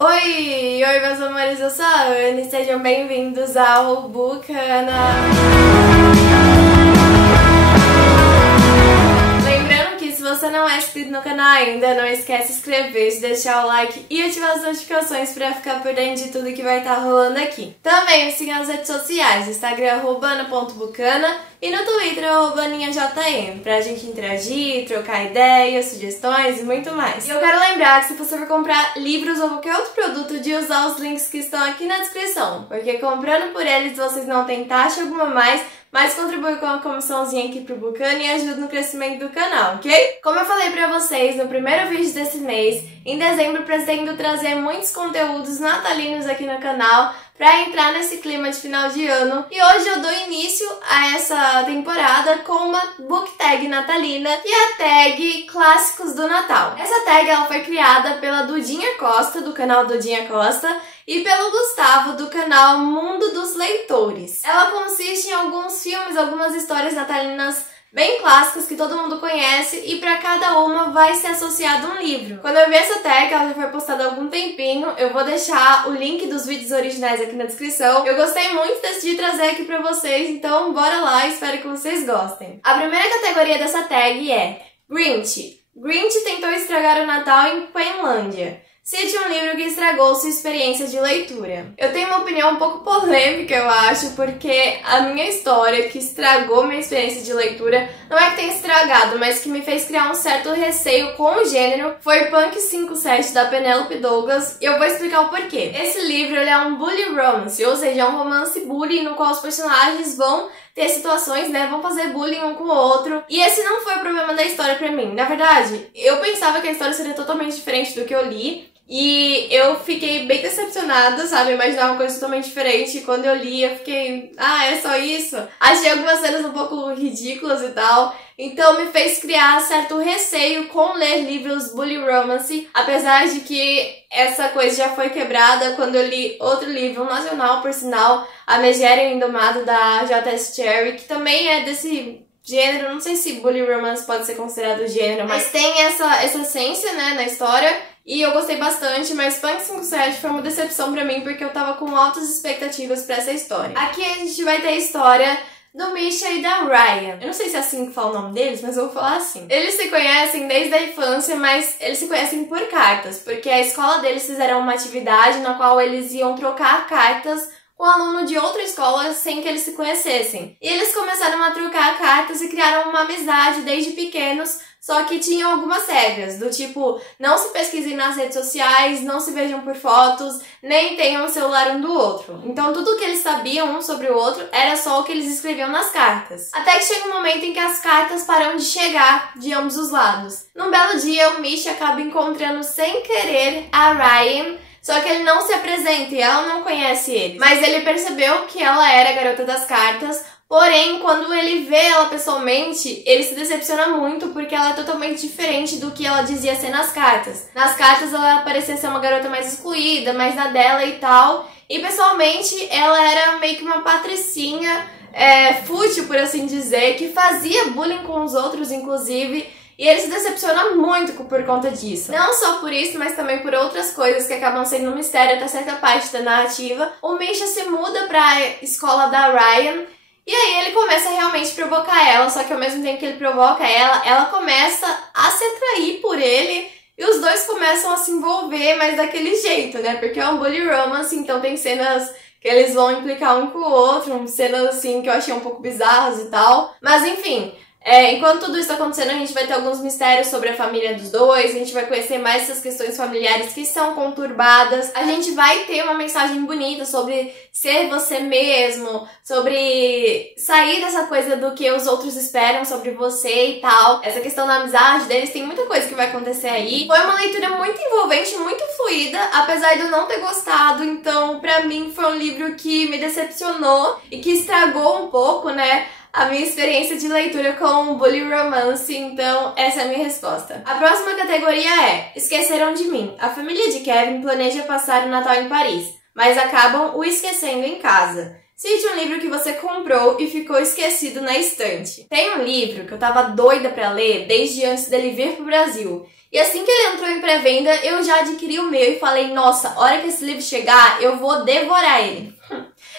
Oi, meus amores, eu sou a Anne, sejam bem-vindos ao Bucana. Lembrando que se você não é inscrito no canal ainda, não esquece de se inscrever, de deixar o like e ativar as notificações pra ficar por dentro de tudo que vai estar rolando aqui. Também me siga nas redes sociais, no Instagram @ana.bucana e no Twitter @aninhajm, pra gente interagir, trocar ideias, sugestões e muito mais. E eu quero lembrar que se você for comprar livros ou qualquer outro produto, de usar os links que estão aqui na descrição, porque comprando por eles vocês não têm taxa alguma mais, mas contribui com a comissãozinha aqui pro Bucana e ajuda no crescimento do canal, ok? Como eu falei pra vocês no primeiro vídeo desse mês, em dezembro pretendo trazer muitos conteúdos natalinos aqui no canal pra entrar nesse clima de final de ano. E hoje eu dou início a essa temporada com uma book tag natalina e a tag Clássicos do Natal. Essa tag ela foi criada pela Dudinha Costa, do canal Dudinha Costa, e pelo Gustavo, do canal Mundo dos Leitores. Ela consiste em alguns filmes, algumas histórias natalinas bem clássicas que todo mundo conhece, e para cada uma vai ser associado um livro. Quando eu vi essa tag, ela já foi postada há algum tempinho, eu vou deixar o link dos vídeos originais aqui na descrição. Eu gostei muito, decidi trazer aqui pra vocês, então bora lá, espero que vocês gostem. A primeira categoria dessa tag é Grinch. Grinch tentou estragar o Natal em Quenlândia. Cite um livro que estragou sua experiência de leitura. Eu tenho uma opinião um pouco polêmica, eu acho, porque a minha história que estragou minha experiência de leitura, não é que tenha estragado, mas que me fez criar um certo receio com o gênero, foi Punk 57, da Penelope Douglas, e eu vou explicar o porquê. Esse livro ele é um bully romance, ou seja, é um romance bully no qual os personagens vão ter situações, né, vão fazer bullying um com o outro. E esse não foi o problema da história pra mim. Na verdade, eu pensava que a história seria totalmente diferente do que eu li, e eu fiquei bem decepcionada, sabe? Eu imaginava uma coisa totalmente diferente. E quando eu li, eu fiquei... é só isso? Achei algumas cenas um pouco ridículas e tal. Então me fez criar certo receio com ler livros bully romance. Apesar de que essa coisa já foi quebrada quando eu li outro livro, um nacional, por sinal, A Megera e o Indomado, da J.S. Cherryh, que também é desse gênero. Não sei se bully romance pode ser considerado gênero, mas tem essa essência, né, na história. E eu gostei bastante, mas Punk 57 foi uma decepção pra mim, porque eu tava com altas expectativas pra essa história. Aqui a gente vai ter a história do Misha e da Ryan. Eu não sei se é assim que fala o nome deles, mas eu vou falar assim. Eles se conhecem desde a infância, mas eles se conhecem por cartas, porque a escola deles fizeram uma atividade na qual eles iam trocar cartas com um aluno de outra escola sem que eles se conhecessem. E eles começaram a trocar cartas e criaram uma amizade desde pequenos, só que tinham algumas regras, do tipo, não se pesquisem nas redes sociais, não se vejam por fotos, nem tenham o celular um do outro. Então tudo que eles sabiam um sobre o outro era só o que eles escreviam nas cartas. Até que chega um momento em que as cartas param de chegar de ambos os lados. Num belo dia, o Misha acaba encontrando sem querer a Ryan, só que ele não se apresenta e ela não conhece ele. Mas ele percebeu que ela era a garota das cartas, porém, quando ele vê ela pessoalmente, ele se decepciona muito porque ela é totalmente diferente do que ela dizia ser nas cartas. Nas cartas ela parecia ser uma garota mais excluída, mais na dela e tal. E pessoalmente ela era meio que uma patricinha, fútil, por assim dizer, que fazia bullying com os outros, inclusive. E ele se decepciona muito por conta disso. Não só por isso, mas também por outras coisas que acabam sendo um mistério até certa parte da narrativa. O Misha se muda pra escola da Ryan, e aí ele começa a realmente provocar ela, só que ao mesmo tempo que ele provoca ela, ela começa a se atrair por ele, e os dois começam a se envolver, mas daquele jeito, né? Porque é um bully romance, então tem cenas que eles vão implicar um com o outro, cenas assim que eu achei um pouco bizarras e tal. Mas enfim, enquanto tudo isso tá acontecendo, a gente vai ter alguns mistérios sobre a família dos dois, a gente vai conhecer mais essas questões familiares que são conturbadas, a gente vai ter uma mensagem bonita sobre ser você mesmo, sobre sair dessa coisa do que os outros esperam sobre você e tal. Essa questão da amizade deles, tem muita coisa que vai acontecer aí. Foi uma leitura muito envolvente, muito fluida, apesar de eu não ter gostado, então pra mim foi um livro que me decepcionou e que estragou um pouco, né, a minha experiência de leitura com bully romance, então essa é a minha resposta. A próxima categoria é Esqueceram de Mim. A família de Kevin planeja passar o Natal em Paris, mas acabam o esquecendo em casa. Cite um livro que você comprou e ficou esquecido na estante. Tem um livro que eu tava doida pra ler desde antes dele vir pro Brasil. E assim que ele entrou em pré-venda, eu já adquiri o meu e falei, nossa, a hora que esse livro chegar, eu vou devorar ele.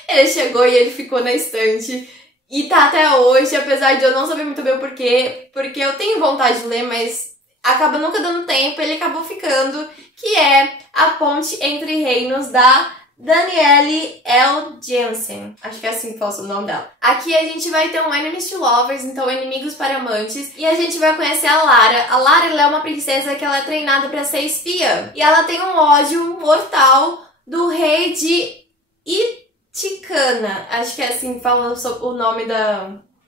Ele chegou e ele ficou na estante. E tá até hoje, apesar de eu não saber muito bem o porquê, porque eu tenho vontade de ler, mas acaba nunca dando tempo, ele acabou ficando, que é A Ponte Entre Reinos, da Danielle L. Jensen. Acho que é assim que fala o nome dela. Aqui a gente vai ter um Enemies to Lovers, então inimigos para amantes, e a gente vai conhecer a Lara. A Lara, ela é uma princesa que ela é treinada pra ser espiã, e ela tem um ódio mortal do rei de Iticana. Acho que é assim que fala o nome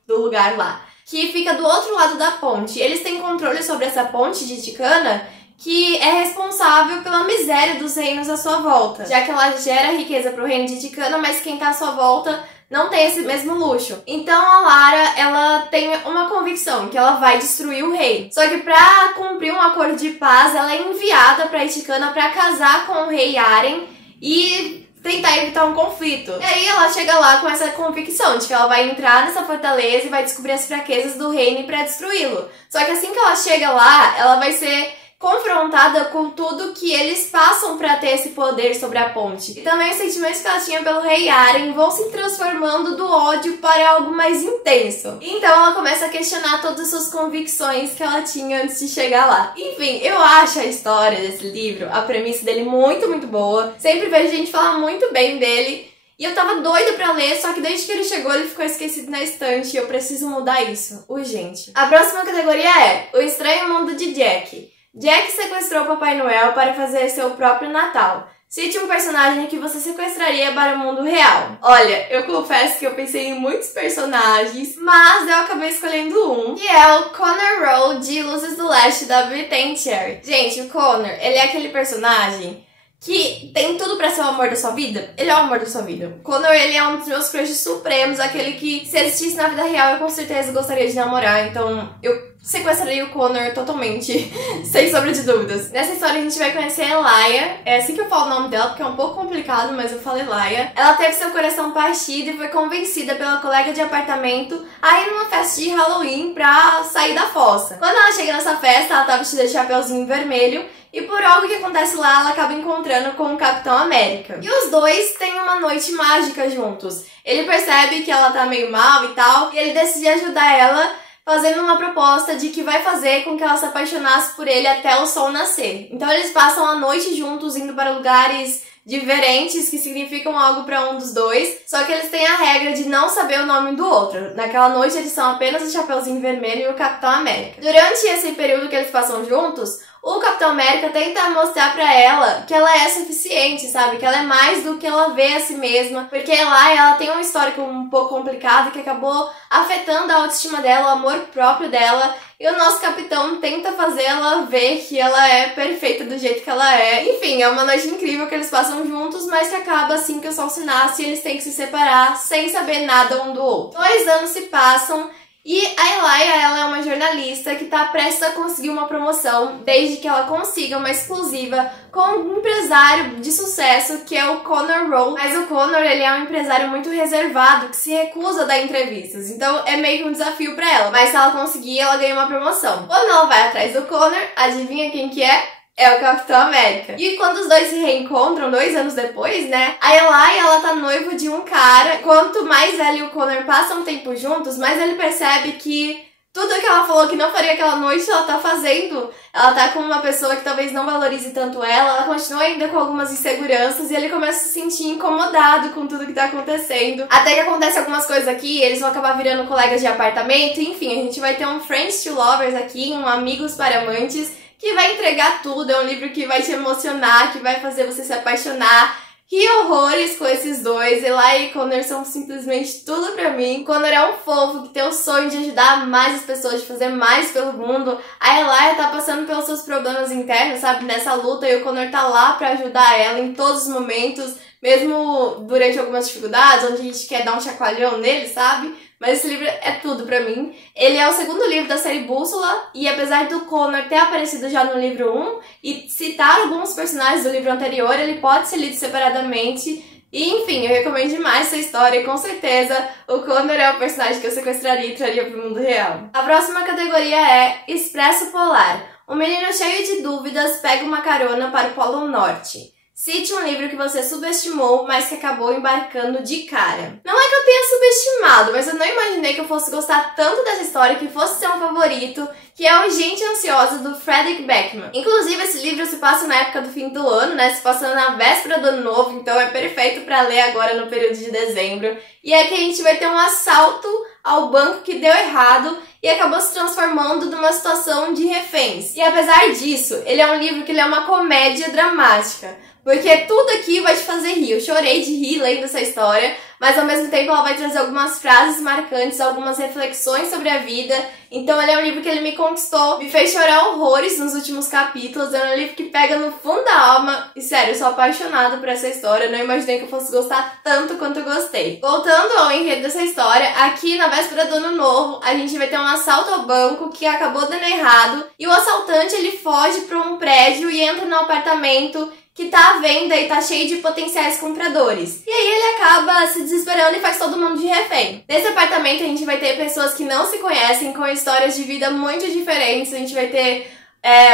do lugar lá. Que fica do outro lado da ponte. Eles têm controle sobre essa ponte de Iticana, que é responsável pela miséria dos reinos à sua volta, já que ela gera riqueza para o reino de Iticana, mas quem tá à sua volta não tem esse mesmo luxo. Então a Lara, ela tem uma convicção que ela vai destruir o rei. Só que para cumprir um acordo de paz, ela é enviada para Iticana para casar com o rei Aren e tentar evitar um conflito. E aí ela chega lá com essa convicção de que ela vai entrar nessa fortaleza e vai descobrir as fraquezas do reino para destruí-lo. Só que assim que ela chega lá, ela vai ser confrontada com tudo que eles passam para ter esse poder sobre a ponte. E também os sentimentos que ela tinha pelo rei Aren vão se transformando do ódio para algo mais intenso. Então ela começa a questionar todas as suas convicções que ela tinha antes de chegar lá. Enfim, eu acho a história desse livro, a premissa dele muito boa. Sempre vejo gente falar muito bem dele. E eu tava doida pra ler, só que desde que ele chegou ele ficou esquecido na estante e eu preciso mudar isso, urgente. A próxima categoria é O Estranho Mundo de Jack. Jack sequestrou Papai Noel para fazer seu próprio Natal. Cite um personagem que você sequestraria para o mundo real. Olha, eu confesso que eu pensei em muitos personagens, mas eu acabei escolhendo um, que é o Connor Rowe de Luzes do Leste da Big Bang Theory. Gente, o Connor, ele é aquele personagem que tem tudo pra ser o amor da sua vida. Ele é o amor da sua vida. O Connor, ele é um dos meus crushes supremos, aquele que, se existisse na vida real, eu com certeza gostaria de namorar. Então, eu sequestraria o Connor totalmente, sem sombra de dúvidas. Nessa história, a gente vai conhecer a Elia. É assim que eu falo o nome dela, porque é um pouco complicado, mas eu falo Elia. Ela teve seu coração partido e foi convencida pela colega de apartamento a ir numa festa de Halloween pra sair da fossa. Quando ela chega nessa festa, ela tá vestida de chapeuzinho vermelho, e por algo que acontece lá, ela acaba encontrando com o Capitão América. E os dois têm uma noite mágica juntos. Ele percebe que ela tá meio mal e tal, e ele decide ajudar ela, fazendo uma proposta de que vai fazer com que ela se apaixonasse por ele até o sol nascer. Então eles passam a noite juntos, indo para lugares diferentes, que significam algo para um dos dois, só que eles têm a regra de não saber o nome do outro. Naquela noite eles são apenas o Chapeuzinho Vermelho e o Capitão América. Durante esse período que eles passam juntos, o Capitão América tenta mostrar pra ela que ela é suficiente, sabe? Que ela é mais do que ela vê a si mesma. Porque lá ela tem uma história um pouco complicada que acabou afetando a autoestima dela, o amor próprio dela. E o nosso capitão tenta fazer ela ver que ela é perfeita do jeito que ela é. Enfim, é uma noite incrível que eles passam juntos, mas que acaba assim que o sol se nasce e eles têm que se separar sem saber nada um do outro. 2 anos se passam. E a Elia, ela é uma jornalista que está prestes a conseguir uma promoção desde que ela consiga uma exclusiva com um empresário de sucesso que é o Connor Rowe. Mas o Connor, ele é um empresário muito reservado que se recusa a dar entrevistas, então é meio que um desafio para ela. Mas se ela conseguir, ela ganha uma promoção. Quando ela vai atrás do Connor, adivinha quem que é? É o Capitão América. E quando os dois se reencontram 2 anos depois, né? A Elia, ela tá noiva de um cara. Quanto mais ela e o Connor passam um tempo juntos, mais ele percebe que tudo que ela falou que não faria aquela noite, ela tá fazendo. Ela tá com uma pessoa que talvez não valorize tanto ela continua ainda com algumas inseguranças e ele começa a se sentir incomodado com tudo que tá acontecendo. Até que acontece algumas coisas aqui, eles vão acabar virando colegas de apartamento, enfim, a gente vai ter um Friends to Lovers aqui, um Amigos para Amantes, que vai entregar tudo, é um livro que vai te emocionar, que vai fazer você se apaixonar. Que horrores com esses dois, Elia e Connor são simplesmente tudo pra mim. Connor é um fofo que tem o sonho de ajudar mais as pessoas, de fazer mais pelo mundo. A Elia tá passando pelos seus problemas internos, sabe, nessa luta, e o Connor tá lá pra ajudar ela em todos os momentos, mesmo durante algumas dificuldades, onde a gente quer dar um chacoalhão nele, sabe? Mas esse livro é tudo pra mim. Ele é o 2º livro da série Bússola, e apesar do Connor ter aparecido já no livro 1 e citar alguns personagens do livro anterior, ele pode ser lido separadamente. E enfim, eu recomendo demais essa história e com certeza o Connor é o personagem que eu sequestraria e traria pro mundo real. A próxima categoria é Expresso Polar. Um menino cheio de dúvidas pega uma carona para o Polo Norte. Cite um livro que você subestimou, mas que acabou embarcando de cara. Não é que eu tenha subestimado, mas eu não imaginei que eu fosse gostar tanto dessa história que fosse ser um favorito, que é o Gente Ansiosa, do Fredrik Backman. Inclusive, esse livro se passa na época do fim do ano, né? Se passa na véspera do ano novo, então é perfeito para ler agora no período de dezembro. E aqui a gente vai ter um assalto ao banco que deu errado e acabou se transformando numa situação de reféns. E apesar disso, ele é um livro que ele é uma comédia dramática. Porque tudo aqui vai te fazer rir. Eu chorei de rir lendo essa história, mas ao mesmo tempo ela vai trazer algumas frases marcantes, algumas reflexões sobre a vida. Então ele é um livro que ele me conquistou, me fez chorar horrores nos últimos capítulos. É um livro que pega no fundo da alma. E sério, eu sou apaixonada por essa história. Eu não imaginei que eu fosse gostar tanto quanto eu gostei. Voltando ao enredo dessa história, aqui na véspera do ano novo, a gente vai ter um assalto ao banco que acabou dando errado. E o assaltante, ele foge para um prédio e entra no apartamento que tá à venda e tá cheio de potenciais compradores. E aí ele acaba se desesperando e faz todo mundo de refém. Nesse apartamento a gente vai ter pessoas que não se conhecem, com histórias de vida muito diferentes. A gente vai ter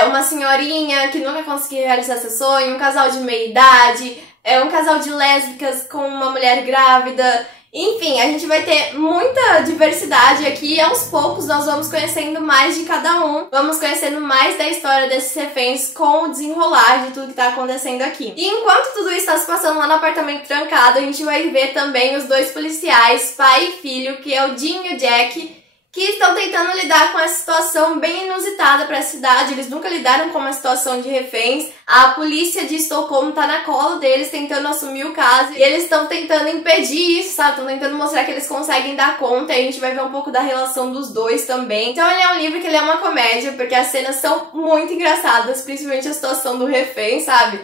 uma senhorinha que nunca conseguiu realizar seu sonho, um casal de meia idade, um casal de lésbicas com uma mulher grávida. Enfim, a gente vai ter muita diversidade aqui e aos poucos nós vamos conhecendo mais de cada um. Vamos conhecendo mais da história desses reféns com o desenrolar de tudo que tá acontecendo aqui. E enquanto tudo isso está se passando lá no apartamento trancado, a gente vai ver também os dois policiais, pai e filho, que é o Jim e o Jack, que estão tentando lidar com essa situação bem inusitada para a cidade. Eles nunca lidaram com uma situação de reféns. A polícia de Estocolmo tá na cola deles tentando assumir o caso e eles estão tentando impedir isso, sabe? Estão tentando mostrar que eles conseguem dar conta e a gente vai ver um pouco da relação dos dois também. Então ele é um livro que ele é uma comédia, porque as cenas são muito engraçadas, principalmente a situação do refém, sabe?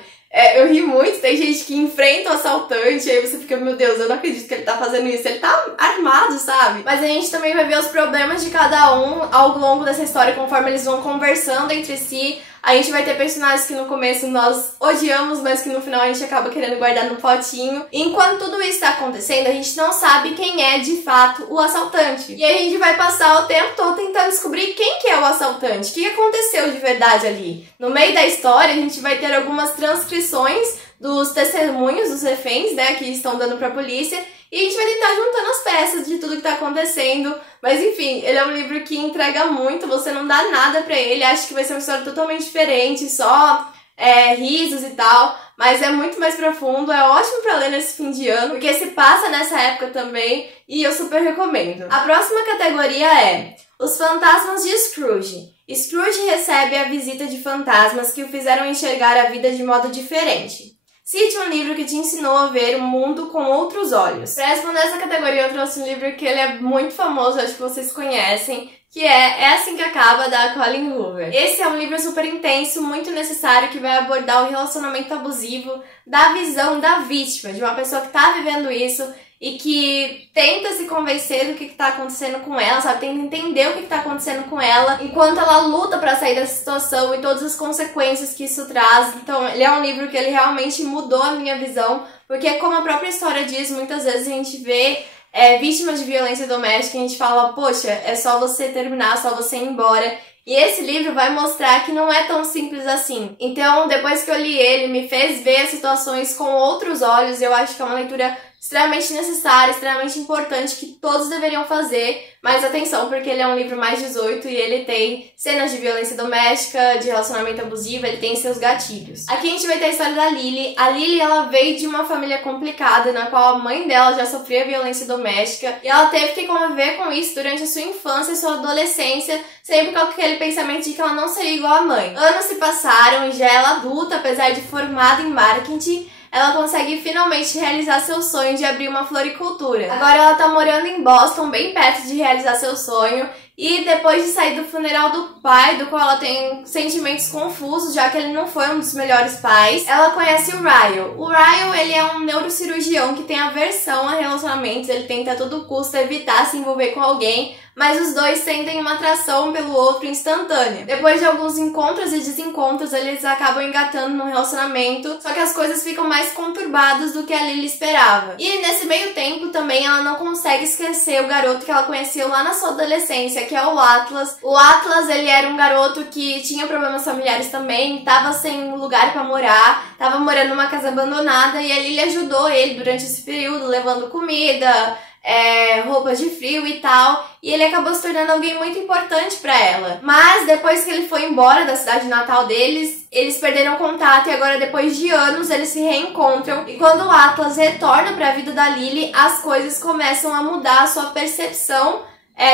Eu ri muito, tem gente que enfrenta o assaltante, aí você fica, meu Deus, eu não acredito que ele tá fazendo isso, ele tá armado, sabe? Mas a gente também vai ver os problemas de cada um ao longo dessa história, conforme eles vão conversando entre si. A gente vai ter personagens que no começo nós odiamos, mas que no final a gente acaba querendo guardar no potinho. E enquanto tudo isso tá acontecendo, a gente não sabe quem é de fato o assaltante. E a gente vai passar o tempo todo tentando descobrir quem que é o assaltante, o que aconteceu de verdade ali. No meio da história, a gente vai ter algumas transcrições dos testemunhos dos reféns, né, que estão dando pra polícia. E a gente vai tentar juntando as peças de tudo que tá acontecendo. Mas enfim, ele é um livro que entrega muito, você não dá nada pra ele, acha que vai ser uma história totalmente diferente, só risos e tal. Mas é muito mais profundo, é ótimo pra ler nesse fim de ano, porque se passa nessa época também, e eu super recomendo. A próxima categoria é Os Fantasmas de Scrooge. Scrooge recebe a visita de fantasmas que o fizeram enxergar a vida de modo diferente. Cite um livro que te ensinou a ver o mundo com outros olhos. Para responder essa categoria, eu trouxe um livro que ele é muito famoso, acho que vocês conhecem, que é Assim que Acaba, da Colleen Hoover. Esse é um livro super intenso, muito necessário, que vai abordar o relacionamento abusivo da visão da vítima, de uma pessoa que tá vivendo isso e que tenta se convencer do que tá acontecendo com ela, sabe? Tenta entender o que tá acontecendo com ela, enquanto ela luta pra sair dessa situação e todas as consequências que isso traz. Então, ele é um livro que ele realmente mudou a minha visão, porque como a própria história diz, muitas vezes a gente vê vítimas de violência doméstica e a gente fala, poxa, é só você terminar, é só você ir embora. E esse livro vai mostrar que não é tão simples assim. Então, depois que eu li ele, me fez ver as situações com outros olhos. Eu acho que é uma leitura extremamente necessária, extremamente importante, que todos deveriam fazer. Mas atenção, porque ele é um livro mais 18 e ele tem cenas de violência doméstica, de relacionamento abusivo, ele tem seus gatilhos. Aqui a gente vai ter a história da Lily. A Lily, ela veio de uma família complicada, na qual a mãe dela já sofria violência doméstica, e ela teve que conviver com isso durante a sua infância e sua adolescência, sempre com aquele pensamento de que ela não seria igual à mãe. Anos se passaram e já ela adulta, apesar de formada em marketing, ela consegue finalmente realizar seu sonho de abrir uma floricultura. Agora ela tá morando em Boston, bem perto de realizar seu sonho, e depois de sair do funeral do pai, do qual ela tem sentimentos confusos, já que ele não foi um dos melhores pais, ela conhece o Ryle. O Ryle, ele é um neurocirurgião que tem aversão a relacionamentos, ele tenta a todo custo evitar se envolver com alguém, mas os dois sentem uma atração pelo outro instantânea. Depois de alguns encontros e desencontros, eles acabam engatando num relacionamento, só que as coisas ficam mais conturbadas do que a Lily esperava. E nesse meio tempo também ela não consegue esquecer o garoto que ela conheceu lá na sua adolescência, que é o Atlas. O Atlas, ele era um garoto que tinha problemas familiares também, tava sem lugar pra morar, tava morando numa casa abandonada e a Lily ajudou ele durante esse período, levando comida, roupas de frio e tal, e ele acabou se tornando alguém muito importante pra ela. Mas depois que ele foi embora da cidade natal deles, eles perderam contato e agora depois de anos eles se reencontram. E quando o Atlas retorna pra vida da Lily, as coisas começam a mudar, a sua percepção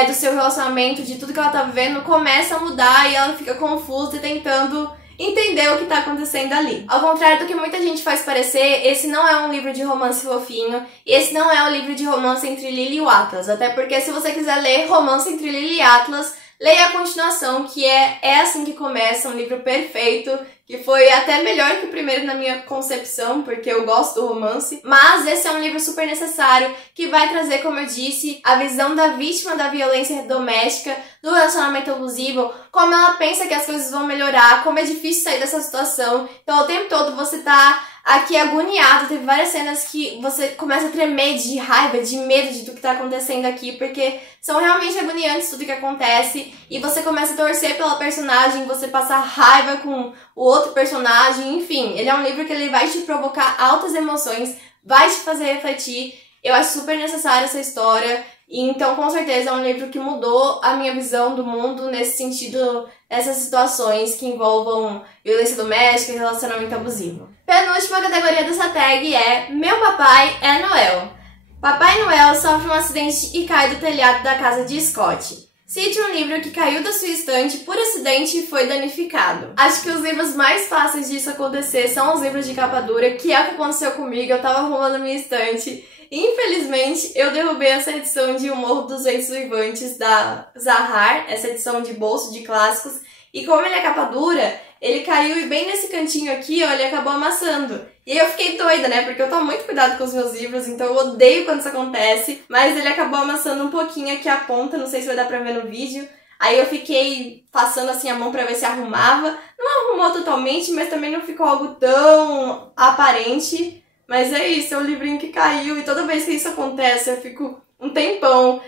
do seu relacionamento, de tudo que ela tá vivendo, começa a mudar e ela fica confusa e tentando entender o que tá acontecendo ali. Ao contrário do que muita gente faz parecer, esse não é um livro de romance fofinho, e esse não é um livro de romance entre Lily e o Atlas, até porque se você quiser ler romance entre Lily e Atlas, leia a continuação, que é assim que começa, um livro perfeito, que foi até melhor que o primeiro na minha concepção, porque eu gosto do romance. Mas esse é um livro super necessário, que vai trazer, como eu disse, a visão da vítima da violência doméstica, do relacionamento abusivo, como ela pensa que as coisas vão melhorar, como é difícil sair dessa situação. Então o tempo todo você tá aqui agoniado, teve várias cenas que você começa a tremer de raiva, de medo de tudo que tá acontecendo aqui, porque são realmente agoniantes tudo que acontece, e você começa a torcer pela personagem, você passa raiva com o outro personagem, enfim, ele é um livro que ele vai te provocar altas emoções, vai te fazer refletir. Eu acho super necessária essa história, e então com certeza é um livro que mudou a minha visão do mundo nesse sentido, essas situações que envolvam violência doméstica e relacionamento abusivo. Penúltima categoria dessa tag é Meu Papai é Noel. Papai Noel sofre um acidente e cai do telhado da casa de Scott. Cite um livro que caiu da sua estante por acidente e foi danificado. Acho que os livros mais fáceis disso acontecer são os livros de capa dura, que é o que aconteceu comigo. Eu tava arrumando minha estante e, infelizmente, eu derrubei essa edição de O Morro dos Ventos Uivantes da Zahar, essa edição de bolso de clássicos, e como ele é capa dura, ele caiu e bem nesse cantinho aqui, ó, ele acabou amassando. E aí eu fiquei doida, né, porque eu tomo muito cuidado com os meus livros, então eu odeio quando isso acontece, mas ele acabou amassando um pouquinho aqui a ponta, não sei se vai dar pra ver no vídeo. Aí eu fiquei passando assim a mão pra ver se arrumava. Não arrumou totalmente, mas também não ficou algo tão aparente. Mas é isso, é um livrinho que caiu e toda vez que isso acontece eu fico um tempão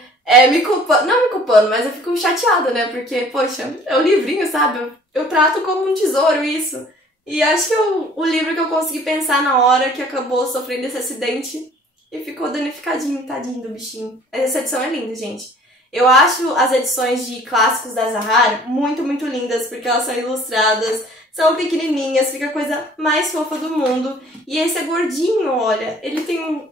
me culpando, não me culpando, mas eu fico chateada, né, porque, poxa, é um livrinho, sabe? Eu trato como um tesouro isso. E acho que o livro que eu consegui pensar na hora que acabou sofrendo esse acidente e ficou danificadinho, tadinho do bichinho. Essa edição é linda, gente. Eu acho as edições de clássicos da Zahar muito, muito lindas, porque elas são ilustradas, são pequenininhas, fica a coisa mais fofa do mundo. E esse é gordinho, olha, ele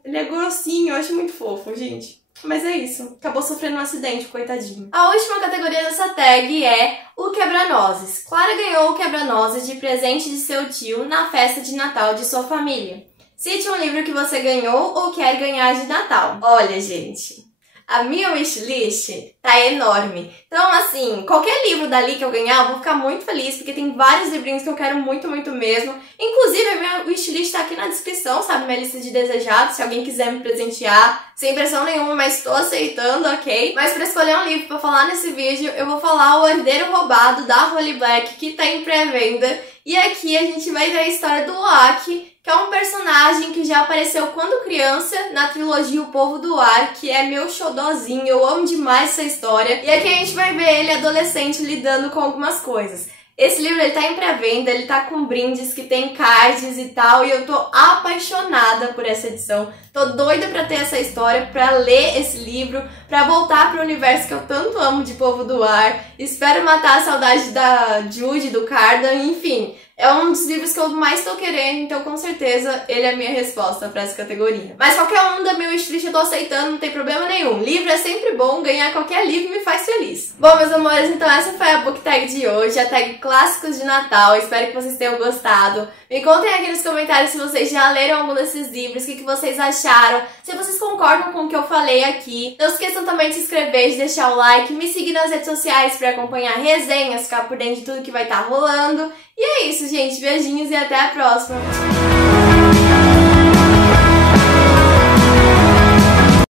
é grossinho, eu acho muito fofo, gente. Mas é isso, acabou sofrendo um acidente, coitadinho. A última categoria dessa tag é o quebra-nozes. Clara ganhou o quebra-nozes de presente de seu tio na festa de Natal de sua família. Cite um livro que você ganhou ou quer ganhar de Natal. Olha, gente, a minha wishlist tá enorme. Então, assim, qualquer livro dali que eu ganhar, eu vou ficar muito feliz, porque tem vários livrinhos que eu quero muito, muito mesmo. Inclusive, a minha wishlist tá aqui na descrição, sabe? Minha lista de desejados, se alguém quiser me presentear, sem pressão nenhuma, mas tô aceitando, ok? Mas pra escolher um livro pra falar nesse vídeo, eu vou falar O Herdeiro Roubado, da Holly Black, que tá em pré-venda. E aqui a gente vai ver a história do Oak, que é um personagem que já apareceu quando criança na trilogia O Povo do Ar, que é meu xodózinho, eu amo demais essa história. E aqui a gente vai ver ele adolescente lidando com algumas coisas. Esse livro ele tá em pré-venda, ele tá com brindes que tem cards e tal, e eu tô apaixonada por essa edição. Tô doida pra ter essa história, pra ler esse livro, pra voltar pro universo que eu tanto amo de Povo do Ar. Espero matar a saudade da Judy, do Cardan, enfim. É um dos livros que eu mais tô querendo, então com certeza ele é a minha resposta pra essa categoria. Mas qualquer um da minha wishlist eu tô aceitando, não tem problema nenhum. Livro é sempre bom, ganhar qualquer livro me faz feliz. Bom, meus amores, então essa foi a book tag de hoje, a tag Clássicos de Natal. Espero que vocês tenham gostado. Me contem aqui nos comentários se vocês já leram algum desses livros, o que vocês acharam, se vocês concordam com o que eu falei aqui. Não esqueçam também de se inscrever, de deixar o like, me seguir nas redes sociais pra acompanhar resenhas, ficar por dentro de tudo que vai estar rolando. E é isso, gente. Beijinhos e até a próxima!